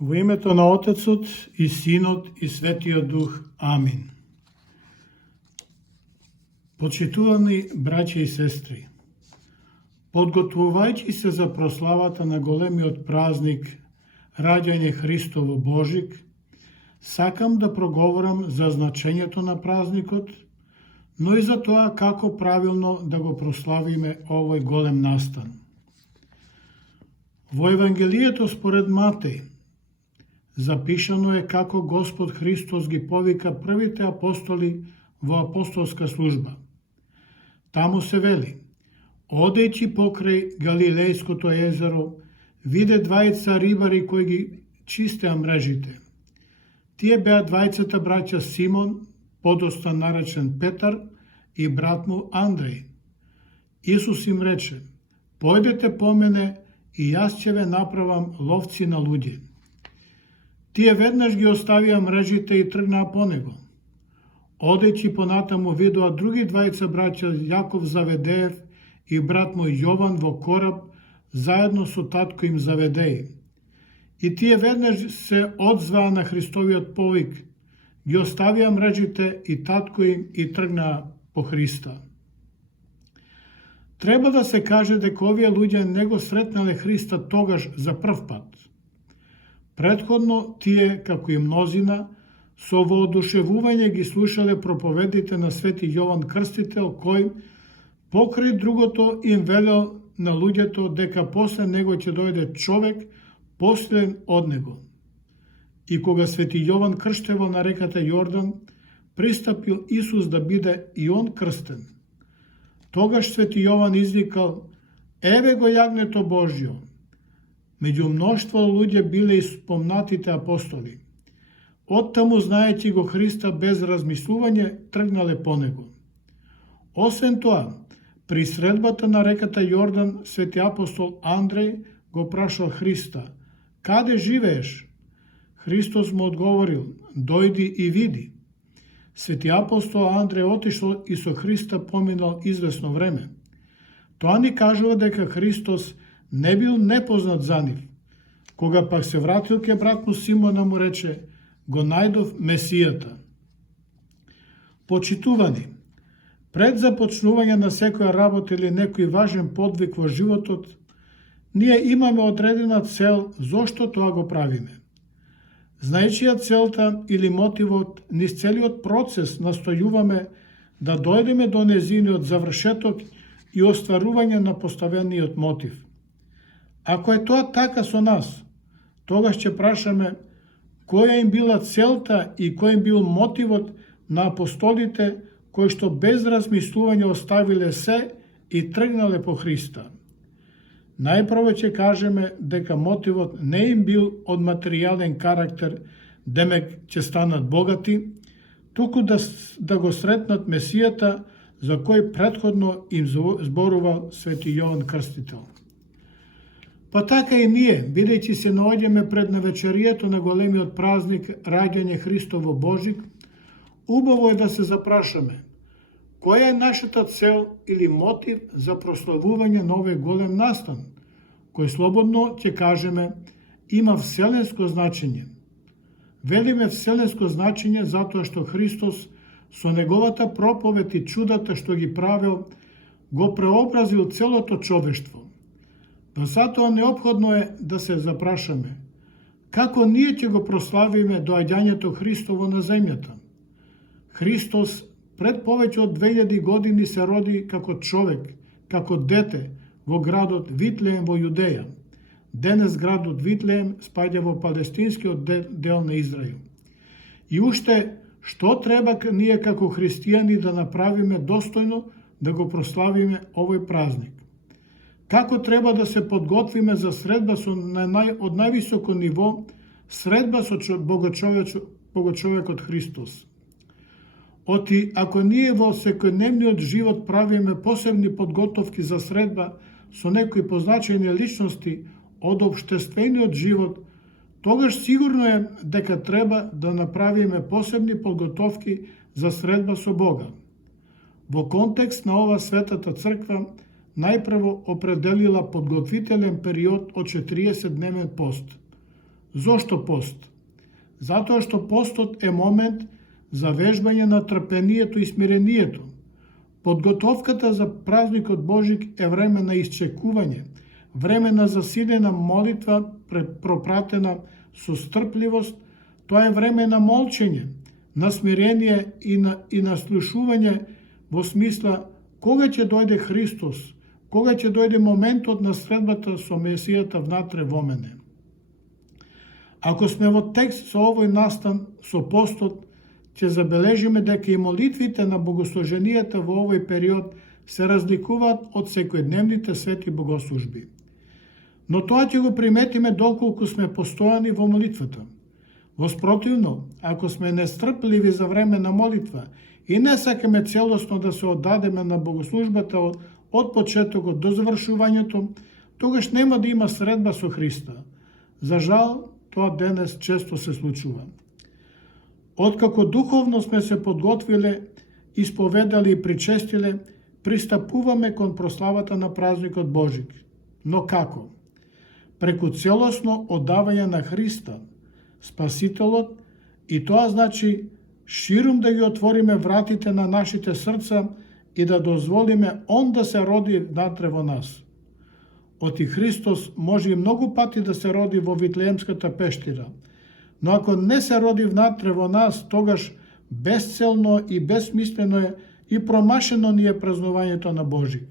Во името на Отецот и Синот и Светиот Дух. Амин. Почитувани браќа и сестри, подготвувајќи се за прославата на големиот празник Раѓање Христово Божик, сакам да проговорам за значењето на празникот, но и за тоа како правилно да го прославиме овој голем настан. Во Евангелието според Матеј запишано е како Господ Христос ги повика првите апостоли во апостолска служба. Таму се вели: одејќи покрај Галилејското езеро, виде двајца рибари кои ги чистеа мрежите. Тие беа двајцата браќа Симон, подоста наречен Петар, и брат му Андреј. Исус им рече: појдете по мене и јас ќе ве направам ловци на луѓе. Тие веднаш ги оставија мрежите и тргнаа по него. Одејќи понатаму видоа други двајца браќа Јаков Заведеев и брат му Јован во кораб заедно со татко им Заведеј. И тие веднаш се одзваа на Христовиот повик, ги оставија мрежите и татко им и тргнаа по Христа. Треба да се каже дека овие луѓе не го сретнале Христа тогаш за прв пат. Претходно тие, како и мнозина, со воодушевување ги слушале проповедите на свети Јован Крстител, кој, покрај другото, им велел на луѓето дека после него ќе дојде човек посилен од него. И кога свети Јован крштевал на реката Јордан, пристапил Исус да биде и он крстен. Тогаш свети Јован извикал: еве го јагнето Божјо. Меѓу мноштво луѓе биле и спомнатите апостоли. Оттаму, знаејќи го Христа без размислување, тргнале по него. Освен тоа, при средбата на реката Јордан, свети апостол Андреј го прашал Христа: каде живееш? Христос му одговорил: дојди и види. Свети апостол Андреј отишол и со Христа поминал извесно време. Тоа ни кажува дека Христос не бил непознат за нив. Кога пак се вратил ке брат му Симона, му рече: го најдов Месијата. Почитувани, пред започнување на секоја работа или некој важен подвиг во животот, ние имаме одредена цел зошто тоа го правиме. Знаејќи ја целта или мотивот, низ целиот процес настојуваме да дојдеме до незиниот завршеток и остварување на поставениот мотив. Ако е тоа така со нас, тогаш ќе прашаме која им била целта и кој им бил мотивот на апостолите кои што без размислување оставиле се и тргнале по Христа. Најпрво ќе кажеме дека мотивот не им бил од материјален карактер, демек ќе станат богати, туку да го сретнат Месијата за кој претходно им зборувал свети Јован Крстител. Па така и ние, бидејќи се наоѓаме пред навечерието на големиот празник Раѓање Христово Божик, убаво е да се запрашаме која е нашата цел или мотив за прославување на овој голем настан, кој слободно ќе кажеме има вселенско значење. Велиме вселенско значење затоа што Христос со неговата проповед и чудата што ги правил го преобразил целото човештво. Но затоа неопходно е да се запрашаме како ние ќе го прославиме доаѓањето Христово на земјата. Христос пред повеќе од 2000 години се роди како човек, како дете во градот Витлеем во Јудеја. Денес градот Витлеем спаѓа во палестинскиот дел на Израил. И уште што треба ние како христијани да направиме достојно да го прославиме овој празник? Како треба да се подготвиме за средба од највисоко ниво, средба со Богочовекот Христос? Оти, ако ние во секојдневниот живот правиме посебни подготовки за средба со некои позначени личности од општествениот живот, тогаш сигурно е дека треба да направиме посебни подготовки за средба со Бога. Во контекст на ова Светата Црква најпрво определила подготвителен период од 40-дневен пост. Зошто пост? Затоа што постот е момент за вежбање на трпението и смирението. Подготовката за празникот Божик е време на исчекување, време на засилена молитва пропратена со стрпливост. Тоа е време на молчење, на смирение и на слушување во смисла кога ќе дојде Христос, кога ќе дојде моментот на средбата со Месијата внатре во мене. Ако сме во текст со овој настан, со постот, ќе забележиме дека и молитвите на богослуженијата во овој период се разликуваат од секојдневните свети богослужби. Но тоа ќе го приметиме доколку сме постојани во молитвата. Воспротивно, ако сме нестрпливи за време на молитва и не сакаме целосно да се оддадеме на богослужбата од почетокот до завршувањето, тогаш нема да има средба со Христа. За жал, тоа денес често се случува. Откако духовно сме се подготвиле, исповедали и причестиле, пристапуваме кон прославата на празникот Божик. Но како? Преку целосно оддавање на Христа, Спасителот, и тоа значи ширум да ги отвориме вратите на нашите срца и да дозволиме Он да се роди внатре во нас. Оти Христос може и многу пати да се роди во Витлеемската пештира, но ако не се роди внатре во нас, тогаш безцелно и безсмислено е и промашено ни е празнувањето на Божик.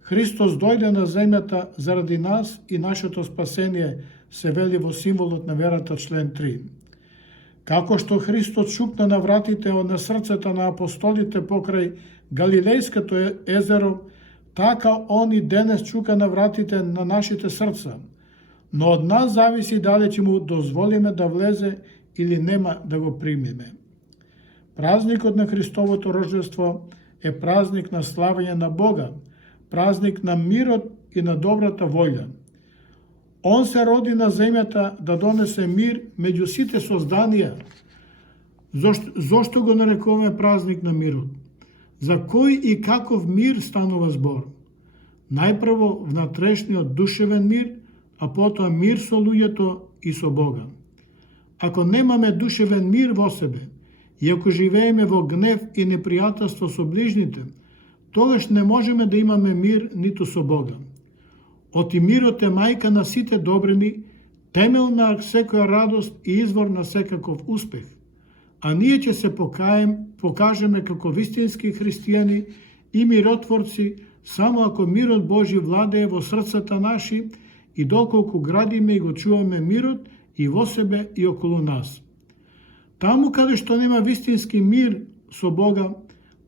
Христос дојде на земјата заради нас и нашето спасение, се вели во символот на верата член 3. Како што Христос шукна на вратите на срцата на апостолите покрај Галилејското езеро, така Он и денес чука на вратите на нашите срца. Но од нас зависи дали ќе му дозволиме да влезе или нема да го примиме. Празникот на Христовото рождество е празник на славење на Бога, празник на мирот и на добрата волја. Он се роди на земјата да донесе мир меѓу сите созданија. Зошто го нарекуваме празник на мирот? За кој и каков мир станува збор? Најпрво внатрешниот душевен мир, а потоа мир со луѓето и со Бога. Ако немаме душевен мир во себе, и ако живееме во гнев и непријателство со ближните, тогаш не можеме да имаме мир ниту со Бога. Оти мирот е мајка на сите добрини, темел на секоја радост и извор на секаков успех. А ние ќе се покажеме како вистински христијани и миротворци само ако мирот Божи владее во срцата наши и доколку градиме и го чуваме мирот и во себе и околу нас. Таму каде што нема вистински мир со Бога,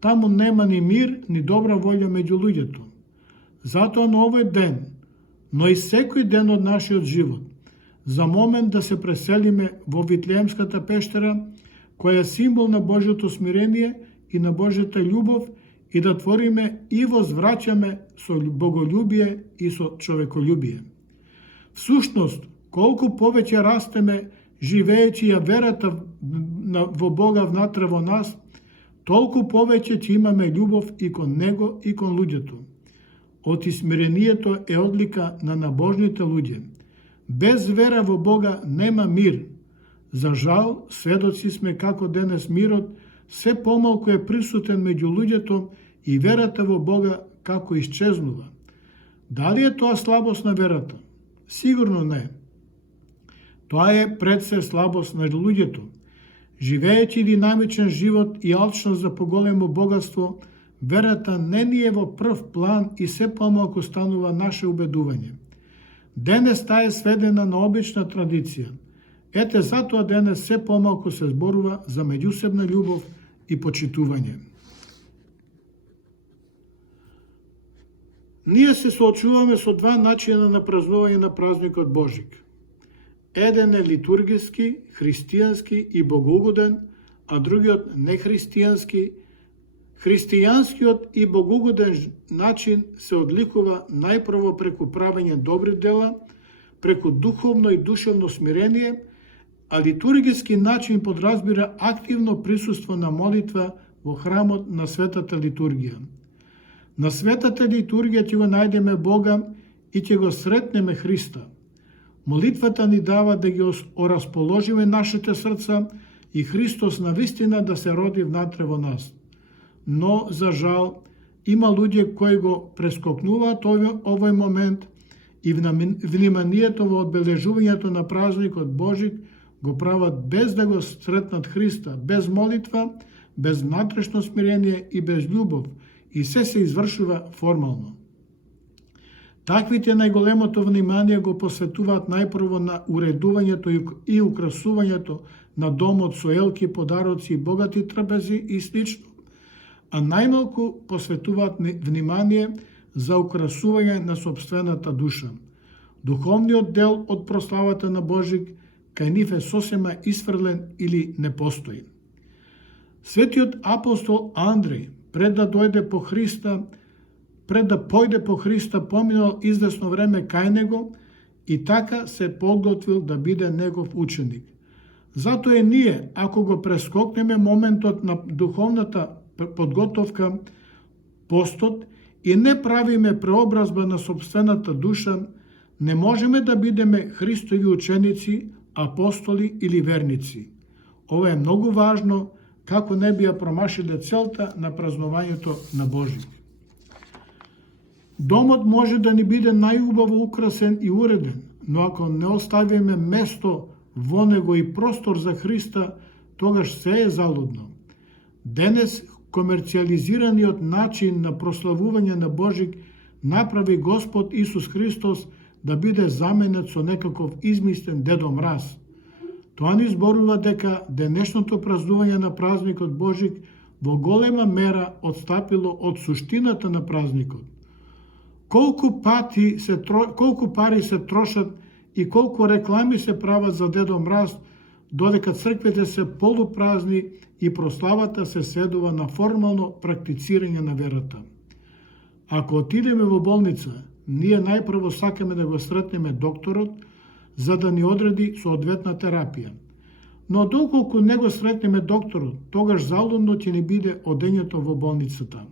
таму нема ни мир, ни добра волја меѓу луѓето. Затоа на овој ден, но и секој ден од нашиот живот, за момент да се преселиме во Витлеемската пештера, која е символ на Божјото смирение и на Божјата љубов, и да твориме и возвраќаме со боголюбие и со човеколюбие. Всушност, колку повеќе растеме, живеејќи ја верата во Бога внатре во нас, толку повеќе ќе имаме љубов и кон Него и кон луѓето. Оти смирението е одлика на набожните луѓе. Без вера во Бога нема мир. За жал, сведоци сме како денес мирот се помалку е присутен меѓу луѓето и верата во Бога како исчезнува. Дали е тоа слабост на верата? Сигурно не. Тоа е пред се слабост на луѓето. Живеејќи динамичен живот и алчност за поголемо богатство, верата не ни е во прв план и се помалку станува наше убедување. Денес таа е сведена на обична традиција. Ете затоа денес се помалку се зборува за меѓусебна љубов и почитување. Ние се соочуваме со два начина на празнување на празникот Божик. Еден е литургиски, христијански и богоугоден, а другиот нехристијански. Христијанскиот и богоугоден начин се одликува најпрво преку правење добри дела, преку духовно и душевно смирение, а литургиски начин подразбира активно присуство на молитва во храмот на светата литургија. На светата литургија ќе го најдеме Бога и ќе го сретнеме Христа. Молитвата ни дава да ги орасположиме нашите срца и Христос навистина да се роди внатре во нас. Но, за жал, има луѓе кои го прескокнуваат овој момент и вниманието во одбележувањето на празникот Божик го прават без да го сретнат Христа, без молитва, без внатрешно смирение и без љубов, и се извршува формално. Таквите најголемото внимание го посветуваат најпрво на уредувањето и украсувањето на домот со елки, подароци, богати трпези и слично, а најмалку посветуваат внимание за украсување на собствената душа. Духовниот дел од прославата на Божик кај нив е сосема исфрлен или не постои. Светиот апостол Андреј, пред да појде по Христа, поминал извесно време кај него и така се подготвил да биде негов ученик. Затоа ние, ако го прескокнеме моментот на духовната подготовка, постот, и не правиме преобразба на собствената душа, не можеме да бидеме Христови ученици, апостоли или верници. Ова е многу важно, како не би ја промашиле целта на празнувањето на Божик. Домот може да ни биде најубаво украсен и уреден, но ако не оставиме место во него и простор за Христа, тогаш се е залудно. Денес комерцијализираниот начин на прославување на Божик направи Господ Исус Христос да биде заменет со некаков измислен Дедо Мраз. Тоа ни зборува дека денешното празнување на празникот Божик во голема мера отстапило од суштината на празникот. Колку пари се трошат и колку реклами се прават за Дедо Мраз, додека црквите се полупразни и прославата се сведува на формално практицирање на верата. Ако отидеме во болница, ние најпрво сакаме да го сретнеме докторот, за да ни одреди соодветна терапија. Но доколку не го сретнеме докторот, тогаш залудно ќе ни биде одењето во болницата.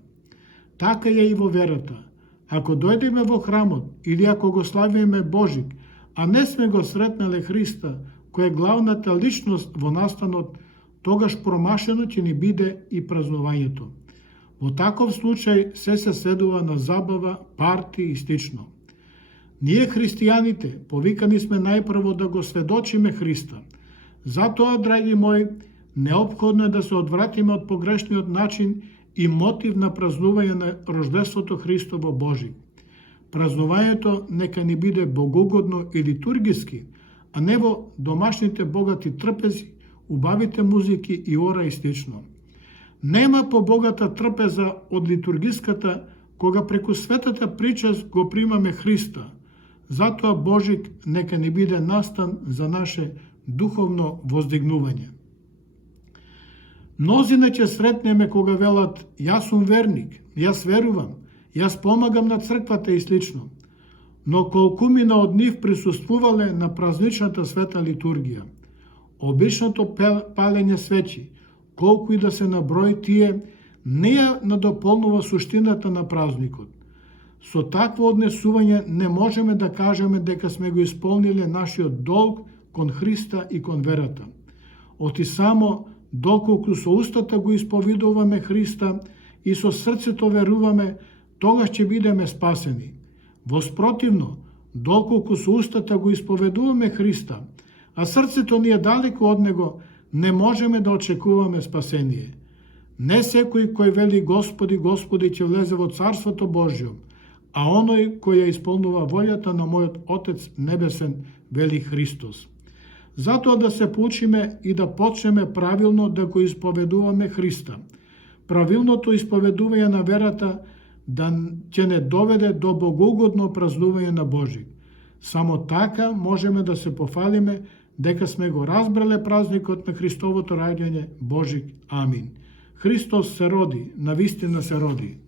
Така е и во верата. Ако дојдеме во храмот или ако го славиме Божик, а не сме го сретнале Христа, кој е главната личност во настанот, тогаш промашено ќе ни биде и празнувањето. Во таков случај се сведува на забава, парти и слично. Ние христијаните повикани сме најпрво да го сведочиме Христа. Затоа, драги мои, неопходно е да се одвратиме од погрешниот начин и мотив на празнување на рождеството Христово Божик. Празнувањето нека ни биде богоугодно и литургиски, а не во домашните богати трпези, убавите музики и ора и слично. Нема побогата трпеза од литургиската, кога преку светата причест го примаме Христа. Затоа Божик нека ни биде настан за наше духовно воздигнување. Мнозина ќе сретнеме кога велат: јас сум верник, јас верувам, јас помагам на црквата и слично. Но колкумина од нив присуствувале на празничната света литургија. Обичното палење свечи, колку и да се наброи тие, не ја надополнува суштината на празникот. Со такво однесување не можеме да кажеме дека сме го исполниле нашиот долг кон Христа и кон верата. Оти само доколку со устата го исповедуваме Христа и со срцето веруваме, тогаш ќе бидеме спасени. Воспротивно, доколку со устата го исповедуваме Христа, а срцето ни е далеко од Него, не можеме да очекуваме спасение. Не секој кој вели Господи, Господи ќе влезе во Царството Божјо, а оној кој ја исполнува волјата на мојот Отец Небесен, вели Христос. Затоа да се поучиме и да почнеме правилно да го исповедуваме Христа. Правилното исповедување на верата ќе не доведе до богоугодно празнување на Божик. Само така можеме да се пофалиме дека сме го разбрале празникот на Христовото раѓање Божик. Амин. Христос се роди, навистина се роди.